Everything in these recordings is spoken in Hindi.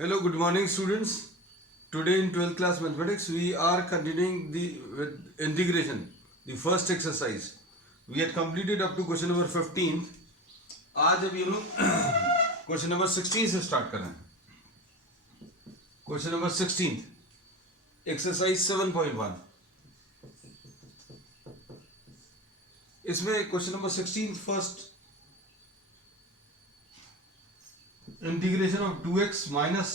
Hello, good morning, students. Today in 12th class mathematics, we are continuing with integration, the first exercise. We had completed up to question number 15. आज अभी हम लोग क्वेश्चन नंबर 16 से स्टार्ट कर रहे हैं. Question number 16, exercise 7.1. इसमें question number 16 first integration of 2x minus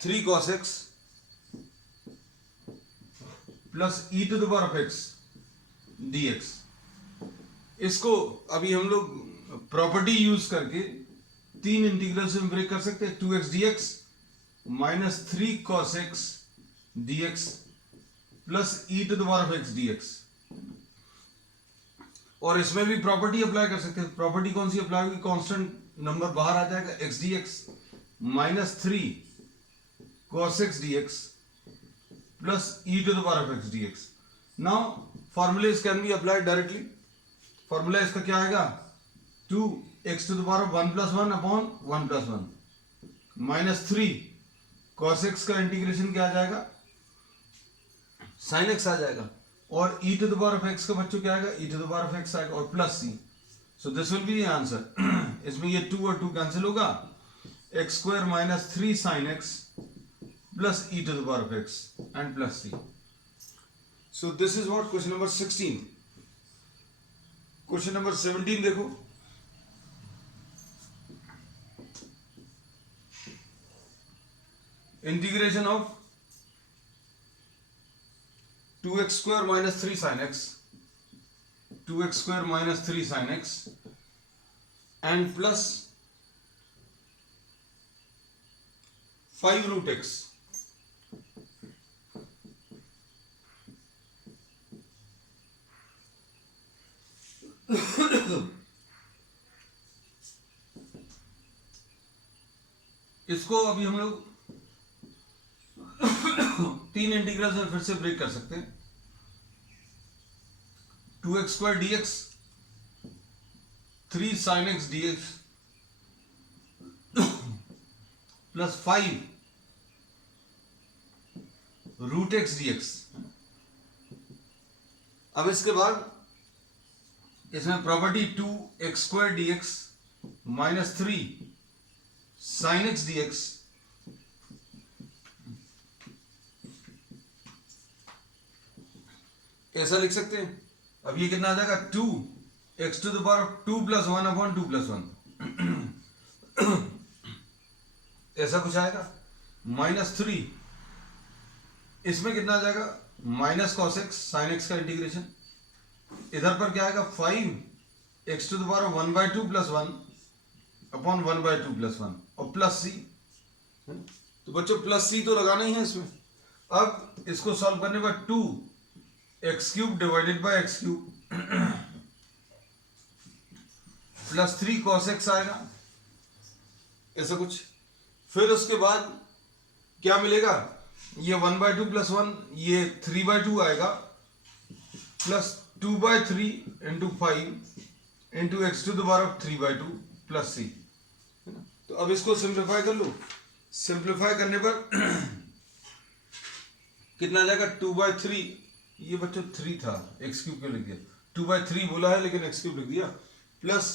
3 cos x plus e to the power of x dx. इसको अभी हम लोग प्रॉपर्टी यूज करके तीन इंटीग्रल में ब्रेक कर सकते हैं. 2x dx minus 3 cos x dx plus e to the power of x dx. और इसमें भी प्रॉपर्टी अप्लाई कर सकते हैं. प्रॉपर्टी कौन सी अप्लाई होगी? कांस्टेंट नंबर बाहर आ जाएगा, x dx minus 3 cos x dx plus e to the power of x dx. Now formulae can be applied directly. Formula इसका क्या आएगा? 2x to the power of 1 plus 1 upon 1 plus 1 minus 3 cos x का इंटीग्रेशन क्या आ जाएगा? sin x आ जाएगा. और e to the power of x का बच्चों क्या आएगा? e to the power of x आएगा और plus c. So this will be the answer. इसमें ये 2 और 2 कैंसिल होगा. x square minus 3 sin x plus e to the power of x and plus c. So this is what question number 16. Question number 17 देखो. Integration of 2x square minus 3 sin x, 2x square minus 3 sin x and plus 5 root x. इसको अभी हम लोग तीन इंटीग्रल में फिर से ब्रेक कर सकते हैं. 2x square dx 3 sin x dx plus 5 root x dx. अब इसके बाद इसमें property 2x square dx minus 3 sin x dx ऐसा लिख सकते हैं. अब ये कितना आ जाएगा? 2x to the power of 2 plus 1 upon 2 plus 1 ऐसा कुछ आएगा. माइनस 3 इसमें कितना आ जाएगा? Minus cos x sin x का इंटीग्रेशन. इधर पर क्या आएगा? 5x to the power of 1 by 2 plus 1 upon 1 by 2 plus 1 और प्लस c. तो बच्चों प्लस c तो लगाना ही है इसमें. अब इसको सॉल्व करने पर 2 x cube divided by x cube plus 3 cos x आएगा ऐसा कुछ. फिर उसके बाद क्या मिलेगा? ये 1 बाई 2 प्लस 1 ये 3 बाई 2 आएगा plus 2 by 3 into 5 into x to the power of 3 by 2 plus c. तो अब इसको सिंप्लीफाई कर लो. सिंप्लीफाई करने पर कितना आ जाएगा? 2 बाई 3 ये बच्चों 3 था, एक्स क्यूब क्यों लिख दिया? 2 बाई 3 बोला है लेकिन एक्स क्यूब लिख दिया. Plus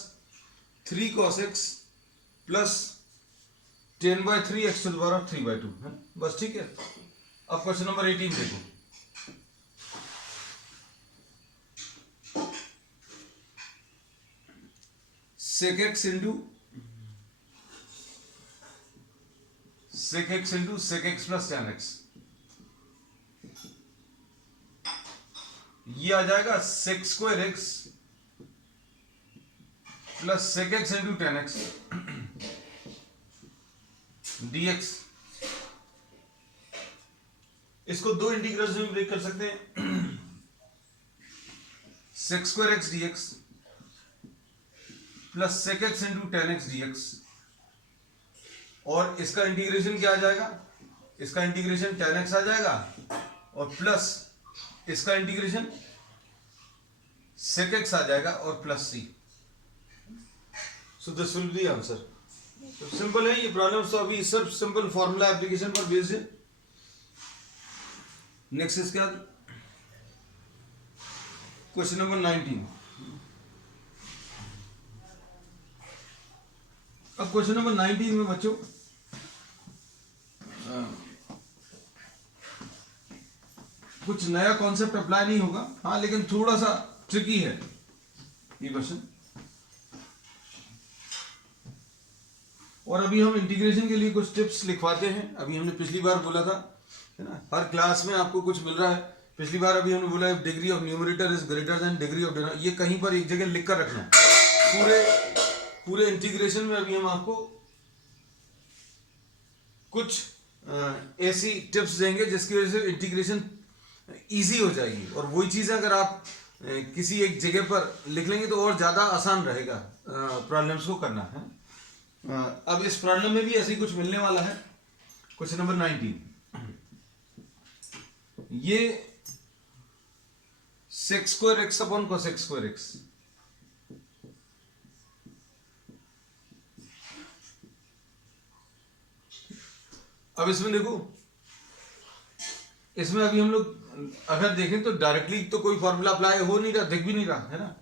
3 cos x plus 10 by 3 x to the power of 3 by 2 है. बस ठीक है. अब क्वेश्चन नंबर 18 देखो. sec x into sec x plus tan x. ये आ जाएगा sec square x plus sec x into tan x dx. इसको दो इंटीग्रल्स में ब्रेक कर सकते हैं. sec square x dx plus sec x into tan x dx. और इसका इंटीग्रेशन क्या आ जाएगा? इसका इंटीग्रेशन tan x आ जाएगा और प्लस इसका इंटीग्रेशन sec x आ जाएगा और plus c. So this will be the answer. तो सिंपल है ये प्रॉब्लम, तो अभी सिर्फ सिंपल फॉर्मूला एप्लीकेशन पर बेस्ड है। नेक्स्ट इसके बाद क्वेश्चन नंबर 19। अब क्वेश्चन नंबर 19 में बच्चों कुछ नया कॉन्सेप्ट अप्लाई नहीं होगा, हाँ, लेकिन थोड़ा सा ट्रिकी है ये क्वेश्चन। और अभी हम इंटीग्रेशन के लिए कुछ टिप्स लिखवाते हैं। अभी हमने पिछली बार बोला था, है ना, हर क्लास में आपको कुछ मिल रहा है। पिछली बार अभी हमने बोला degree of numerator is greater than degree of denominator, ये कहीं पर एक जगह लिख कर रखना है। पूरे इंटीग्रेशन में अभी हम आपको कुछ ऐसी टिप्स देंगे जिसकी वजह से इंटीग्रेशन इजी हो जाएगी। और वही चीज़ अगर आप किसी एक जगह पर लिख लेंगे तो और ज़्यादा आसान रहेगा प्रॉब्लम्स को करना है। अब इस प्रॉब्लम में भी ऐसे ही कुछ मिलने वाला है। क्वेश्चन नंबर 19, ये sec square x upon cosec square x, अब इसमें देखो, इसमें अभी हम लोग अगर देखें तो डायरेक्टली तो कोई फॉर्मूला अप्लाई हो नहीं रहा, दिख भी नहीं रहा, है ना।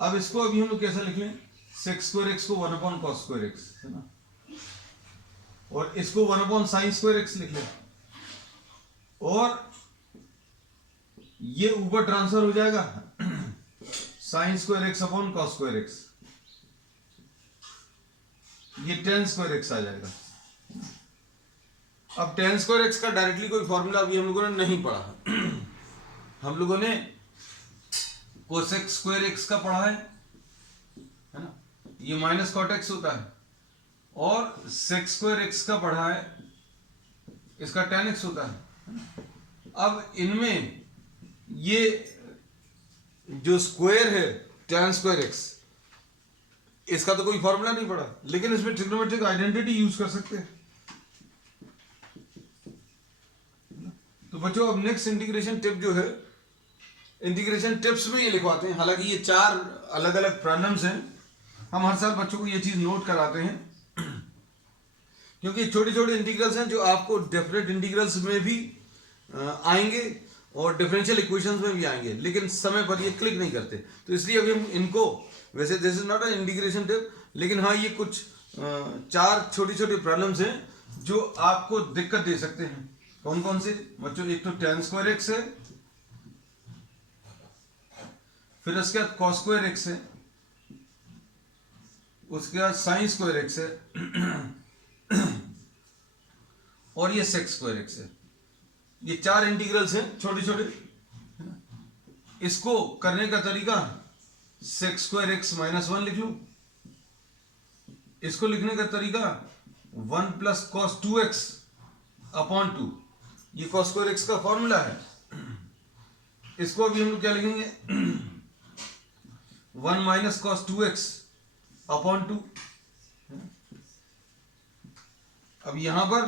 अब इसको अभी हम लोग कैसा लिख लें, sec स्क्वायर एक्स को 1 अपॉन cos स्क्वायर एक्स, है ना, और इसको 1 अपॉन sin स्क्वायर एक्स लिख लें, और ये ऊपर ट्रांसफर हो जाएगा sin square x upon cos square x, ये tan स्क्वायर एक्स आ जाएगा। अब tan स्क्वायर एक्स का डायरेक्टली कोई फॉर्मूला अभी हम लोगों ने नहीं पढ़ा हम लोगों ने cosec स्क्वायर एक्स का पढ़ा है ना, ये माइनस cot x होता है, और sec स्क्वायर एक्स का पढ़ा है, इसका tan x होता है। अब इनमें ये जो स्क्वायर है tan स्क्वायर एक्स, इसका तो कोई फॉर्मूला नहीं पड़ा, लेकिन इसमें ट्रिग्नोमेट्रिक आइडेंटिटी यूज कर सकते हैं। तो बच्चों अब नेक्स्ट इंटीग्रेशन टिप जो है, इंटीग्रेशन टिप्स में ये लिखवाते हैं। हालांकि ये 4 अलग अलग प्रॉब्लम्स हैं, हम हर साल बच्चों को ये चीज नोट कराते हैं क्योंकि छोटे छोटे इंटीग्रल्स हैं जो आपको डेफिनेट इंटीग्रल्स में भी आएंगे और डिफरेंशियल इक्वेशंस में भी आएंगे, लेकिन समय पर ये क्लिक नहीं करते। तो इसलिए अभी हम इनको, वैसे this is not an integration tip, लेकिन हाँ ये कुछ 4 छोटी छोटी प्रॉब्लम्स हैं जो आपको दिक्कत दे सकते हैं। कौन कौन से बच्चों, एक तो tan स्क्वायर एक्स है, फिर उसके बाद cos स्क्वायर एक्स है, उसके बाद sin स्क्वायर एक्स है और ये sec स्क्वायर एक्स है। ये 4 इंटीग्रल्स हैं छोटे छोटे। इसको करने का तरीका sec स्क्वायर एक्स माइनस 1 लिख लो। इसको लिखने का तरीका 1 प्लस cos 2x अपॉन 2, ये cos स्क्वायर एक्स का फॉर्मूला है। इसको अभी हम लोग क्या लिखेंगे 1 माइनस cos 2x अपॉन 2। अब यहां पर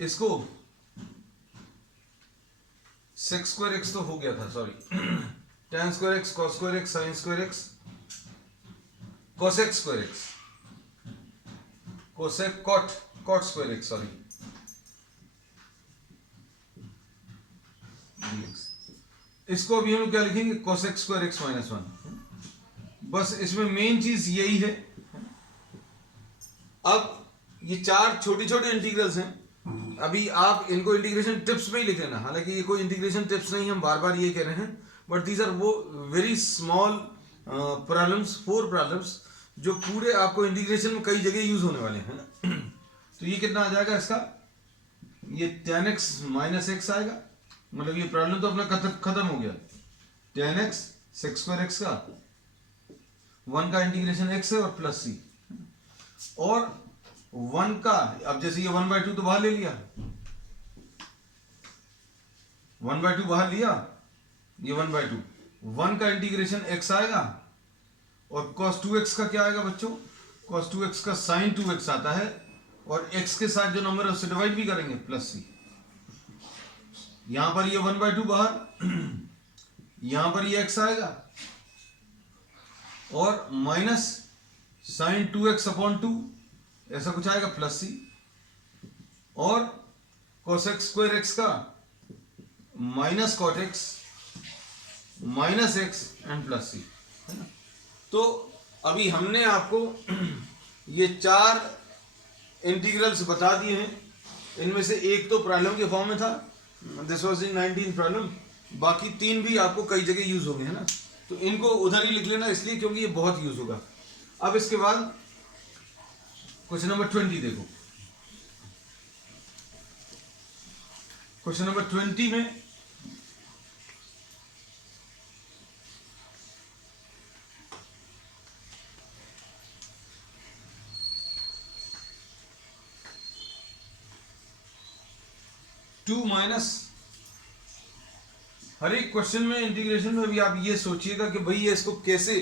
इसको sec स्क्वायर एक्स तो हो गया था, sorry, tan square x, cos square x, sin square x, cosec square x, cosec cot square x, sorry, इसको अभी हम क्या लिखेंगे cosec स्क्वायर एक्स माइनस 1। बस इसमें मेन चीज यही है। अब ये 4 छोटे छोटे इंटीग्रल्स हैं, अभी आप इनको इंटीग्रेशन टिप्स में ही लिख लेना। हालांकि ये कोई इंटीग्रेशन टिप्स नहीं, हम बार बार ये कह रहे हैं, बट दीज आर वो वेरी स्मॉल प्रॉब्लम्स, 4 प्रॉब्लम्स जो पूरे आपको इंटीग्रेशन में कई जगह यूज होने वाले हैं ना। तो ये कितना आ जाएगा इसका, ये tan x माइनस एक्स आएगा, मतलब ये प्रॉब्लम तो अपना खत्म हो गया। tan x sec square x का 1 का इंटीग्रेशन x है और प्लस c, और 1 का, अब जैसे ये 1/2 तो बाहर ले लिया, 1/2 बाहर लिया, ये 1/2, 1 का इंटीग्रेशन x आएगा, और cos 2x का क्या आएगा बच्चों, cos 2x का sin 2x आता है, और x के साथ जो नंबर है उससे डिवाइड भी करेंगे, प्लस c। यहां पर ये 1/2 बाहर, यहां पर ये x आएगा, और माइनस sin 2x अपॉन 2, ऐसा कुछ आएगा प्लस सी, और कोसेक स्क्वायर एक्स का minus cot x minus x and plus c, है ना। तो अभी हमने आपको ये 4 इंटीग्रल्स बता दिए हैं। इनमें से एक तो प्रॉब्लम के फॉर्म में था, दिस वाज इन 19 प्रॉब्लम, बाकी 3 भी आपको कई जगह यूज होंगे, है ना। तो इनको उधर ही लिख लेना इसलिए क्योंकि ये बहुत यूज होगा। अब इसके बाद क्वेश्चन नंबर 20 देखो। क्वेश्चन नंबर 20 में टू माइनस, हर एक क्वेश्चन में इंटीग्रेशन में भी आप ये सोचिएगा कि भाई ये इसको कैसे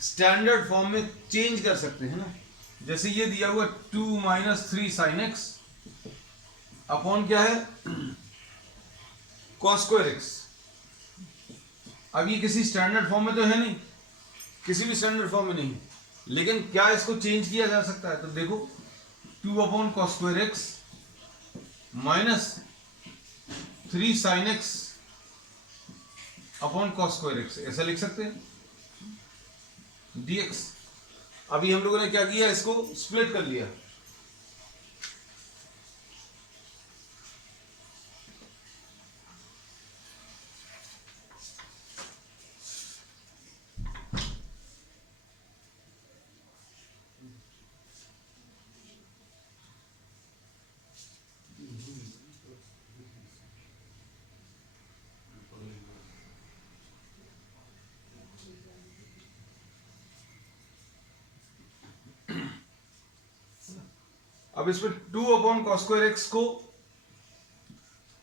स्टैंडर्ड फॉर्म में चेंज कर सकते हैं ना। जैसे ये दिया हुआ 2 माइनस 3 साइन एक्स अपॉन क्या है कॉस स्क्वायर एक्स। अब ये किसी स्टैंडर्ड फॉर्म में तो है नहीं, किसी भी स्टैंडर्ड फॉर्म में नहीं, लेकिन क्या इसको चेंज किया जा सकता है? तो देखो 2 upon cos square x minus 3 sine x upon cos square x, ऐसा लिख सकते हैं dx। अभी हम लोगों ने क्या किया, इसको स्प्लिट कर लिया। अब इसमें 2 अपॉन कॉस स्क्वायर एक्स को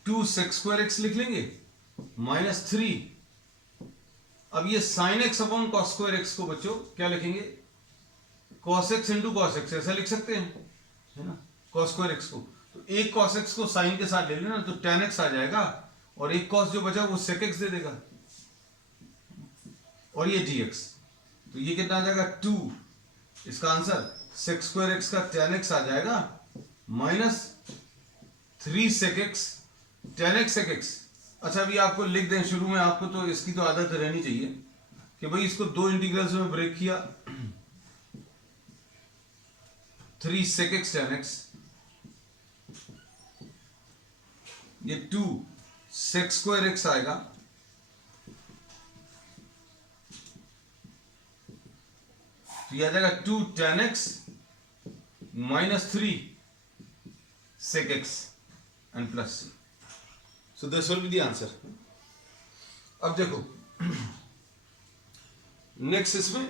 2 सेक स्क्वायर एक्स लिख लेंगे माइनस 3। अब ये sine x upon cos square x को बच्चों क्या लिखेंगे, cos x into cos x, ऐसा लिख सकते हैं, है ना। कॉस स्क्वायर एक्स को तो एक कॉस एक्स को साइन के साथ ले लेना तो tan एक्स आ जाएगा, और एक कॉस जो बचा वो सेक एक्स दे देगा, और ये dx। तो ये कितना आ जाएगा 2, इसका आंसर सेक स्क्वायर एक्स का tan एक्स आ जाएगा minus 3 sec x tan x sec x. अच्छा अभी आपको लिख दें शुरू में, आपको तो इसकी तो आदत रहनी चाहिए कि भाई इसको 2 इंटीग्रल्स में ब्रेक किया, 3 सेक एक्स tan एक्स, ये 2 सेक स्क्वायर एक्स आएगा, तो ये आ जाएगा 2 tan x minus 3 sec x and plus c. So this will be the answer. अब देखो नेक्स्ट इसमें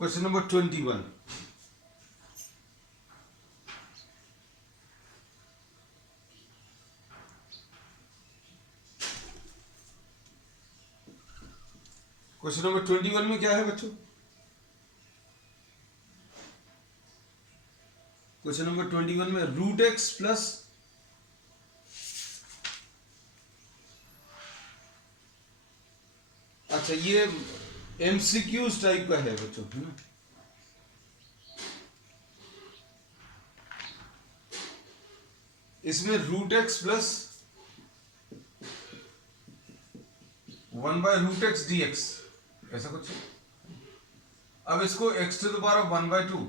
क्वेश्चन नंबर 21। क्वेश्चन नंबर 21 में क्या है बच्चों? क्वेश्चन नंबर 21 में रूट एक्स प्लस अच्छा ये एमसीक्यूज टाइप का है बच्चों, है ना। इसमें root x plus 1 by root x d x ऐसा कुछ है। अब इसको x to the power of 1 by 2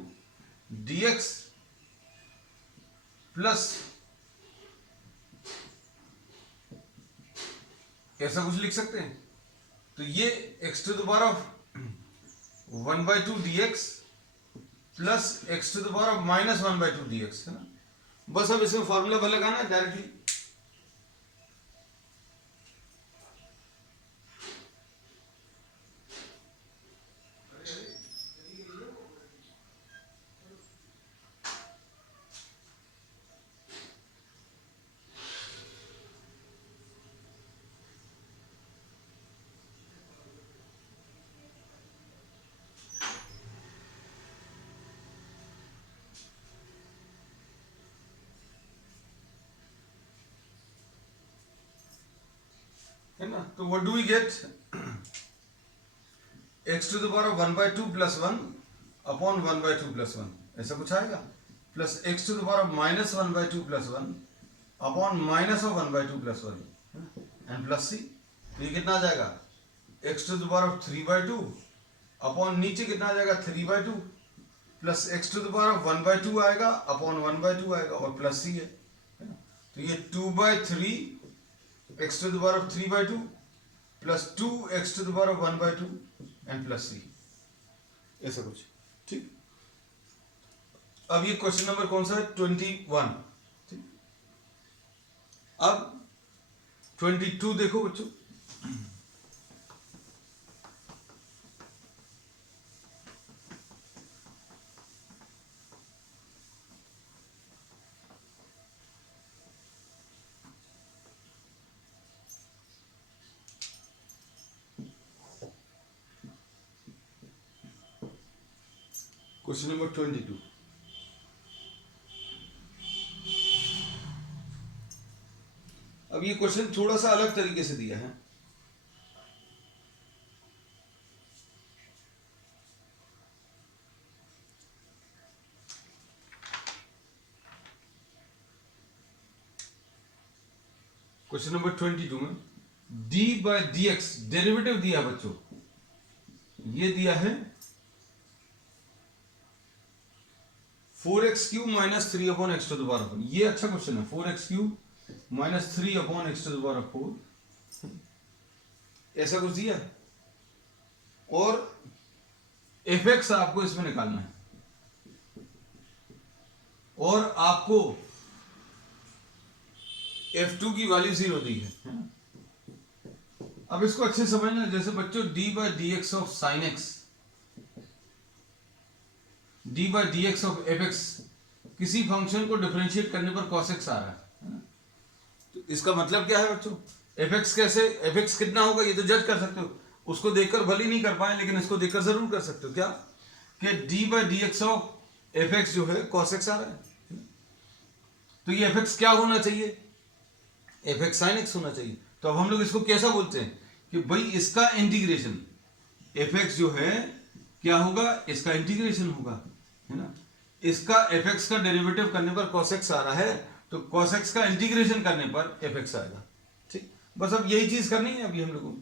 d x plus ऐसा कुछ लिख सकते हैं। तो ये x to the power of 1 by 2 d x plus x to the power of minus 1 by 2 d x, है ना। बस अब इसमें फॉर्मूला लगाना है डायरेक्टली। है ना। तो what do we get, x to the power of 1 by 2 plus 1 upon 1/2 plus 1, ऐसा कुछ आएगा, plus x to the power of minus 1/2 plus 1 upon minus of 1/2 plus 1 and plus c. तो ये कितना आ जाएगा, x to the power of 3/2 upon नीचे कितना आ जाएगा 3/2 plus x to the power of 1/2 आएगा अपॉन 1/2 आएगा और प्लस सी है ना। तो ये 2/3 x to the power of 3/2 plus 2 x to the power of 1/2 and plus c, ऐसा कुछ। ठीक, अब ये क्वेश्चन नंबर कौन सा है, 21। ठीक, अब 22 देखो बच्चों। Question number 22। अब ये क्वेश्चन थोड़ा सा अलग तरीके से दिया है। क्वेश्चन नंबर 22 में d by d x derivative दिया बच्चों, ये दिया है 4x³ minus 3 upon x to the power 4। ये अच्छा क्वेश्चन है, 4x³ minus 3 upon x to the power 4, ऐसा कुछ दिया और fx आपको इसमें निकालना है और आपको f2 की वैल्यू 0 दी है। अब इसको अच्छे समझना, जैसे बच्चों d by D x of sine x, D by D x of F x, किसी फंक्शन को डिफरेंशिएट करने पर cos x आ रहा है ना। तो इसका मतलब क्या है बच्चों, एफ एक्स कैसे, एफ एक्स कितना होगा ये तो जज कर सकते हो, उसको देखकर भले नहीं कर पाए लेकिन इसको देखकर जरूर कर सकते हो। क्या कि D by D x of F x जो है cos x आ रहा है, तो ये एफ एक्स क्या होना चाहिए, एफ एक्स साइन एक्स होना चाहिए। तो अब हम लोग इसको कैसा बोलते हैं कि भाई इसका इंटीग्रेशन एफ एक्स जो है क्या होगा, इसका इंटीग्रेशन होगा, है ना। इसका एफ एक्स का डेरिवेटिव करने पर cos x आ रहा है, तो cos x का इंटीग्रेशन करने पर एफ एक्स आएगा। ठीक, बस अब यही चीज करनी है अभी हम लोगों को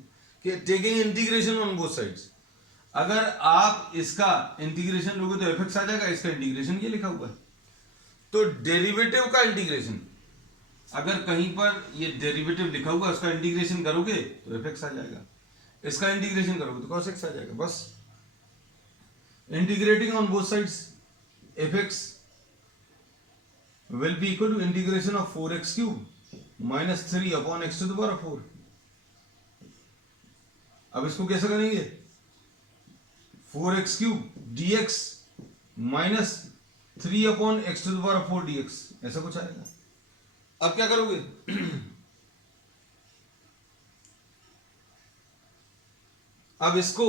कि taking integration on both sides. अगर आप इसका इंटीग्रेशन लोगे तो एफ एक्स आ जाएगा, इसका इंटीग्रेशन ये लिखा हुआ है। तो डेरिवेटिव का इंटीग्रेशन, अगर कहीं पर ये डेरिवेटिव लिखा हुआ उसका इंटीग्रेशन करोगे तो एफ एक्स आ जाएगा, इसका इंटीग्रेशन करोगे तो cos x आ जाएगा। बस integrating on both sides fx will be equal to integration of 4x³ minus 3 upon x to the power 4। अब इसको कैसे करेंगे, 4x³ dx minus 3 upon x to the power 4 dx, ऐसा कुछ आएगा। अब क्या करोगे अब इसको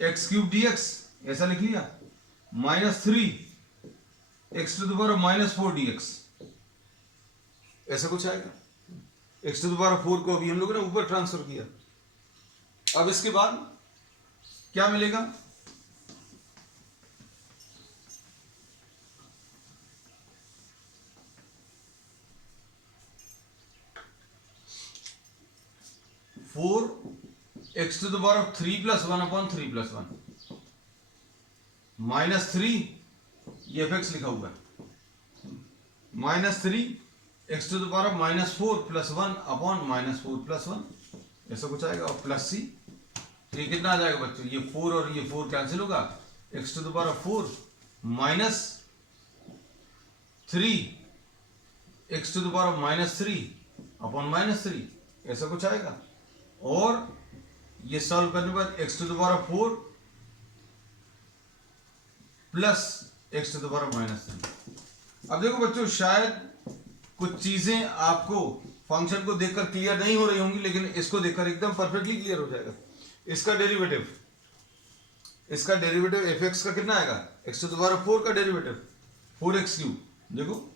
x³ dx ऐसा लिख लिया minus 3 x to the power -4 dx, ऐसा कुछ आएगा। x to the power 4 को अभी हम लोगों ने ऊपर ट्रांसफर किया। अब इसके बाद क्या मिलेगा, four x to the power of 3 + 1 upon 3 + 1 -3, ये एफ एक्स लिखा हुआ है, -3 x to the power of -4 + 1 upon -4 + 1, ऐसा कुछ आएगा और प्लस सी। तो ये कितना आ जाएगा बच्चों, ये 4 और ये 4 कैंसिल होगा, x to the power of 4 -3 x to the power of -3 upon -3, ऐसा कुछ आएगा। और ये सॉल्व करने के बाद x to the power of 4 plus x to the power of -3। अब देखो बच्चों, शायद कुछ चीजें आपको फंक्शन को देखकर क्लियर नहीं हो रही होंगी, लेकिन इसको देखकर एकदम परफेक्टली क्लियर हो जाएगा। इसका डेरिवेटिव एफ एक्स का कितना आएगा, x to the power of 4 का डेरिवेटिव 4x³, देखो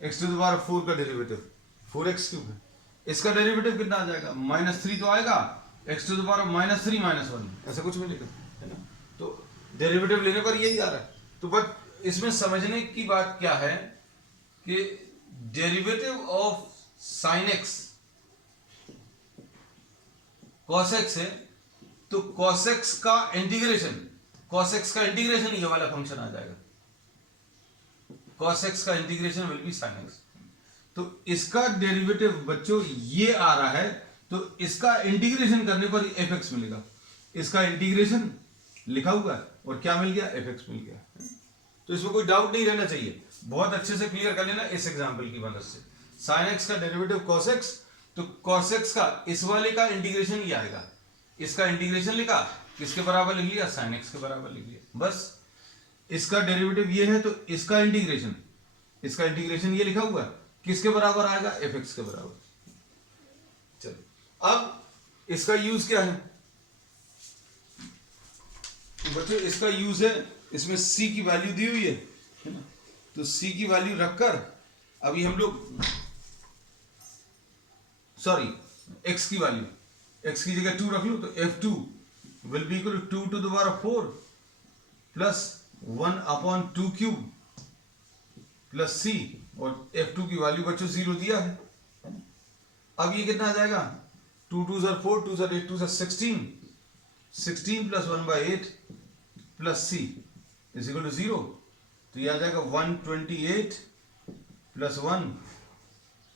x to the power of 4 का डेरिवेटिव 4x³ है, इसका डेरिवेटिव कितना आ जाएगा, -3 तो आएगा, x to the power of -3 - 1, ऐसा कुछ मिलेगा, है ना। तो डेरिवेटिव लेने पर यही आ रहा है। तो बट इसमें समझने की बात क्या है कि derivative of sine x cos x है, तो कॉस एक्स का इंटीग्रेशन ये वाला फंक्शन आ जाएगा, cos x का integration will be sin x। तो इसका डेरिवेटिव बच्चों ये आ रहा है, तो इसका इंटीग्रेशन करने पर fx मिलेगा। इसका इंटीग्रेशन लिखा हुआ है और क्या मिल गया, fx मिल गया। तो इसमें कोई डाउट नहीं रहना चाहिए, बहुत अच्छे से क्लियर कर लेना इस एग्जांपल की मदद से। sin x का डेरिवेटिव cos x, तो cos x का इस वाले का इंटीग्रेशन ये आएगा, इसका इंटीग्रेशन लिखा, किसके बराबर लिख लिया, sin x के बराबर लिख लिया, बस। इसका डेरिवेटिव ये है, तो इसका इंटीग्रेशन ये लिखा हुआ है, किसके बराबर आएगा, fx के बराबर। चलो अब इसका यूज क्या है बच्चों, इसका यूज है, इसमें c की वैल्यू दी हुई है ना, तो c की वैल्यू रखकर अभी हम लोग x की वैल्यू, x की जगह 2 रख लो, तो f2 will be equal to 2 to the power 4 plus 1 upon 2 cube plus c, और f2 की वैल्यू बच्चों 0 दिया है। अब ये कितना आ जाएगा, 2 2 ज़र 4, 2 ज़र 8, 2 ज़र 16 plus 1/8 plus c is equal to 0। तो ये आ जाएगा 128 प्लस 1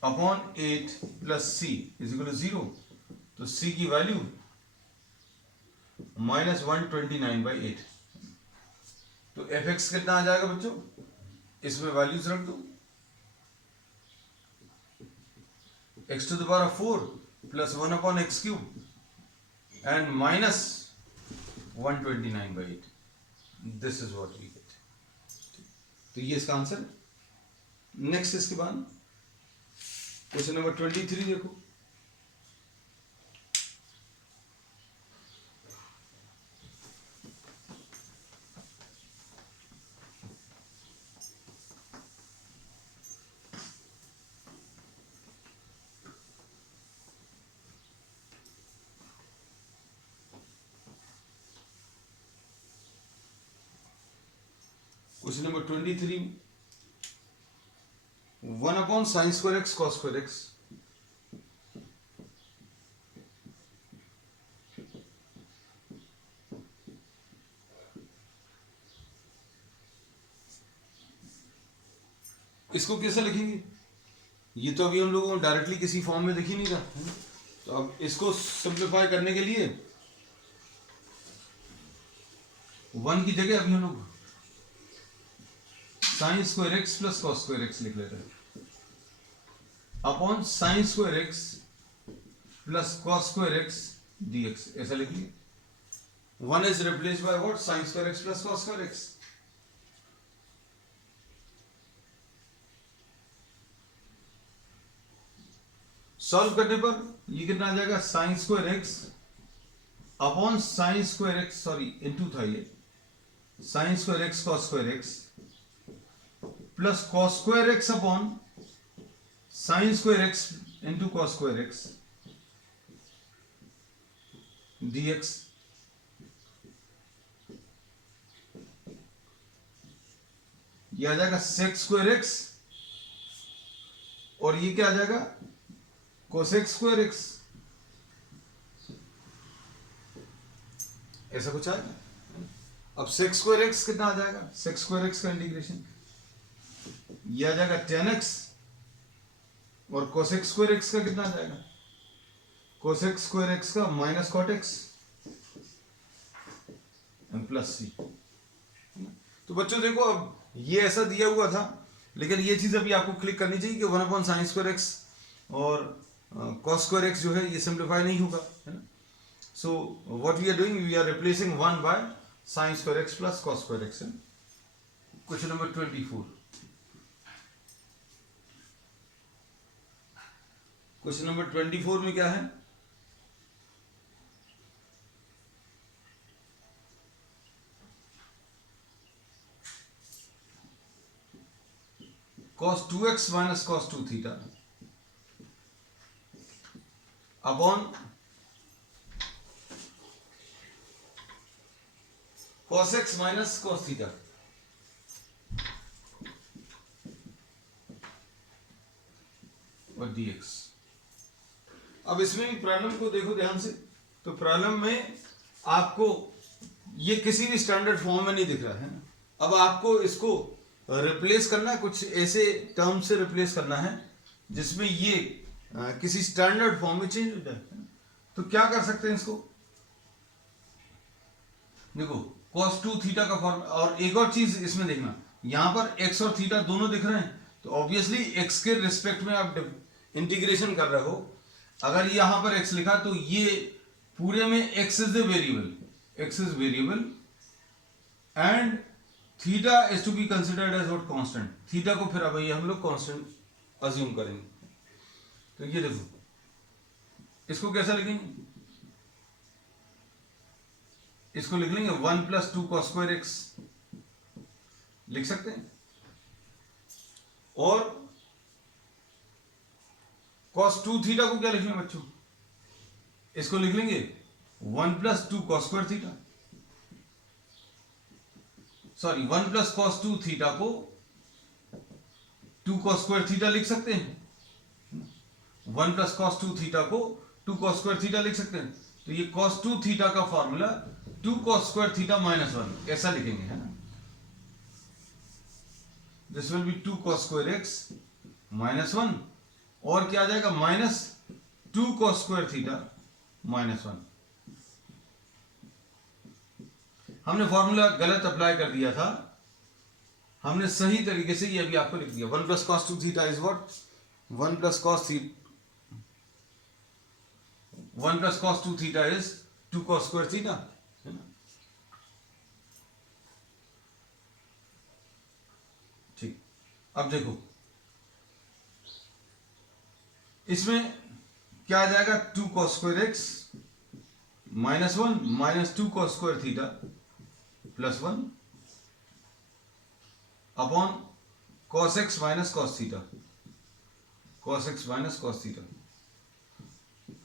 अपॉन 8 plus c is equal to 0। तो c की वैल्यू माइनस 129/8। तो fx कितना आ जाएगा बच्चों, इसमें वैल्यूज रख दो, x to the power 4 plus 1 upon x cube and minus 129/8। This is what we get. तो ये इसका आंसर है। नेक्स्ट इसके बाद क्वेश्चन नंबर 23 देखो। क्वेश्चन नंबर 23, 1 अपॉन sine square x cos square x. इसको कैसे लिखेंगे, ये तो अभी हम लोगों को डायरेक्टली किसी फॉर्म में दिख ही नहीं रहा। तो अब इसको सिंप्लीफाई करने के लिए 1 की जगह अभी हम लोग sign square x plus cos square x लिख लेते हैं, upon sine square x plus cos square x dx, ऐसा लिखिए। 1 is replace by what, sign square x plus cos square x. Solve करने पर ये कितना आ जाएगा, sign square x upon sine square x, into था ये, sign square x cos square x plus cos square x upon sine square x into cos square x dx। ये आ जाएगा सेक स्क्वायर एक्स, और ये क्या आ जाएगा, कोसेक स्क्वायर एक्स, ऐसा कुछ आएगा। अब सेक स्क्वायर एक्स कितना आ जाएगा, सेक स्क्वायर एक्स का इंटीग्रेशन ये आ जाएगा tan x, और कोसेक स्क्वायर एक्स का कितना आ जाएगा, कोसेक स्क्वायर एक्स का minus cot x and plus c. तो बच्चों देखो, अब ये ऐसा दिया हुआ था, लेकिन ये चीज अभी आपको क्लिक करनी चाहिए कि 1 अपॉन साइन स्क्वायर एक्स और कॉस स्क्वायर एक्स जो है ये सिंप्लीफाई नहीं होगा, है ना। So what we are doing, we are replacing 1 by sine square x plus cos square x. Question number 24, question number 24 में क्या है, cos 2x minus cos 2 theta upon cos x minus cos theta, और dx। अब इसमें भी प्रॉब्लम को देखो ध्यान से, तो प्रॉब्लम में आपको ये किसी भी स्टैंडर्ड फॉर्म में नहीं दिख रहा है ना। अब आपको इसको रिप्लेस करना है, कुछ ऐसे टर्म से रिप्लेस करना है जिसमें ये किसी स्टैंडर्ड फॉर्म में चेंज हो जाए। तो क्या कर सकते हैं इसको, देखो cos 2 थीटा का फॉर्म। और एक और चीज इसमें देखना, यहां पर x और थीटा दोनों दिख रहे हैं, तो ऑब्वियसली x के रिस्पेक्ट में आप इंटीग्रेशन कर रहे हो। अगर यहां पर x लिखा तो ये पूरे में x is the variable, x is variable and theta is to be considered as what, constant. Theta को फिर अब ये हम लोग कांस्टेंट अज्यूम करेंगे। तो ये देखो, इसको कैसा लिखेंगे, इसको लिख लेंगे 1 + 2 cos स्क्वायर x लिख सकते हैं, और cos 2 थीटा को क्या लिख लेंगे बच्चों, इसको लिख लेंगे 1 + 2 cos square theta, sorry 1 + cos 2 theta को 2 cos स्क्वायर थीटा लिख सकते हैं। 1 + cos 2 थीटा को 2 cos स्क्वायर थीटा लिख सकते हैं। तो ये cos 2 थीटा का फॉर्मूला 2 cos स्क्वायर थीटा -1 ऐसा लिखेंगे, है ना। This will B 2 cos square x -1, और क्या आ जाएगा -2 cos स्क्वायर थीटा -1। हमने फॉर्मूला गलत अप्लाई कर दिया था, हमने सही तरीके से ये अभी आपको लिख दिया। 1 + cos 2 theta is what, 1 + cos 2 theta is 2 cos square theta, है ना। ठीक, अब देखो इसमें क्या आ जाएगा, 2 cos square x -1 -2 cos square theta +1 upon cos x - cos theta, cos x - cos theta,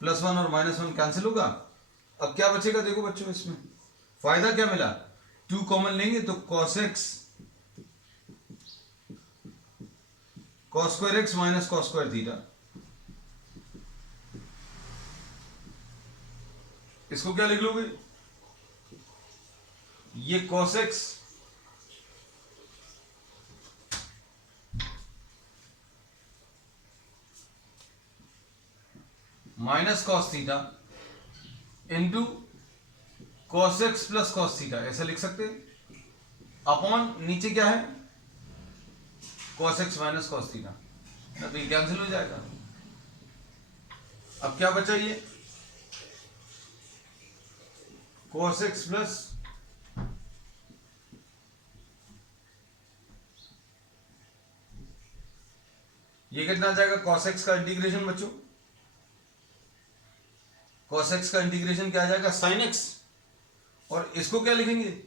+1 और -1 कैंसिल होगा। अब क्या बचेगा, देखो बच्चों इसमें फायदा क्या मिला, 2 कॉमन लेंगे तो cos square x - cos square theta, इसको क्या लिख लोगे, ये cos x - cos theta into cos x + cos theta, ऐसा लिख सकते हैं। अपॉन नीचे क्या है, cos x - cos थीटा, तो ये कैंसिल हो जाएगा। अब क्या बचा, ये cos x प्लस ये कितना आ जाएगा, cos x का इंटीग्रेशन बच्चों, cos x का इंटीग्रेशन क्या आ जाएगा, sin x, और इसको क्या लिखेंगे,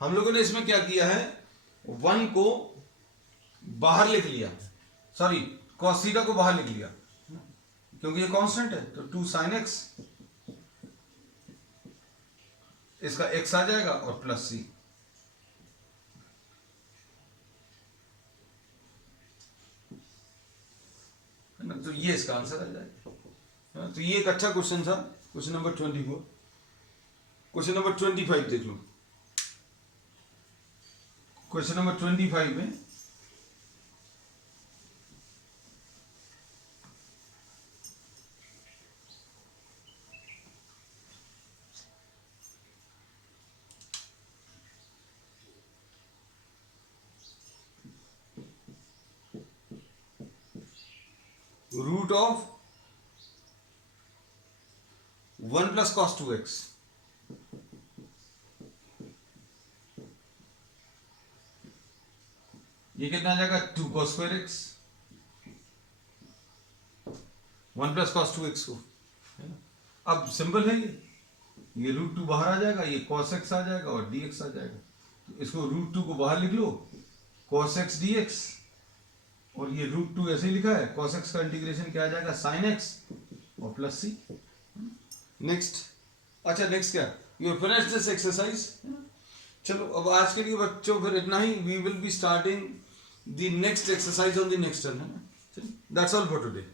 हम लोगों ने इसमें क्या किया है, 1 को बाहर लिख लिया, सॉरी cos थीटा को बाहर लिख लिया क्योंकि ये कांस्टेंट है, तो 2 sin x, इसका x आ जाएगा और प्लस c। तो ये इसका आंसर आ जाएगा। तो ये एक अच्छा क्वेश्चन था, क्वेश्चन नंबर 24। क्वेश्चन नंबर 25 देख लो। क्वेश्चन नंबर 25 में रूट ऑफ 1 + cos 2x, ये कितना आ जाएगा, 2 cos square x, 1 + cos 2x को, है ना। अब सिंपल है ये √2 बाहर आ जाएगा, ये cos x आ जाएगा और dx आ जाएगा। तो इसको √2 को बाहर लिख लो, cos x dx, और ये √2 ऐसे ही लिखा है, cos x का इंटीग्रेशन क्या आ जाएगा, sin x और प्लस c। नेक्स्ट, अच्छा नेक्स्ट क्या, यू फिनिश दिस एक्सरसाइज। चलो अब आज के लिए बच्चों फिर इतना ही। We will be starting the next exercise on the next turn, है ना। That's all for today.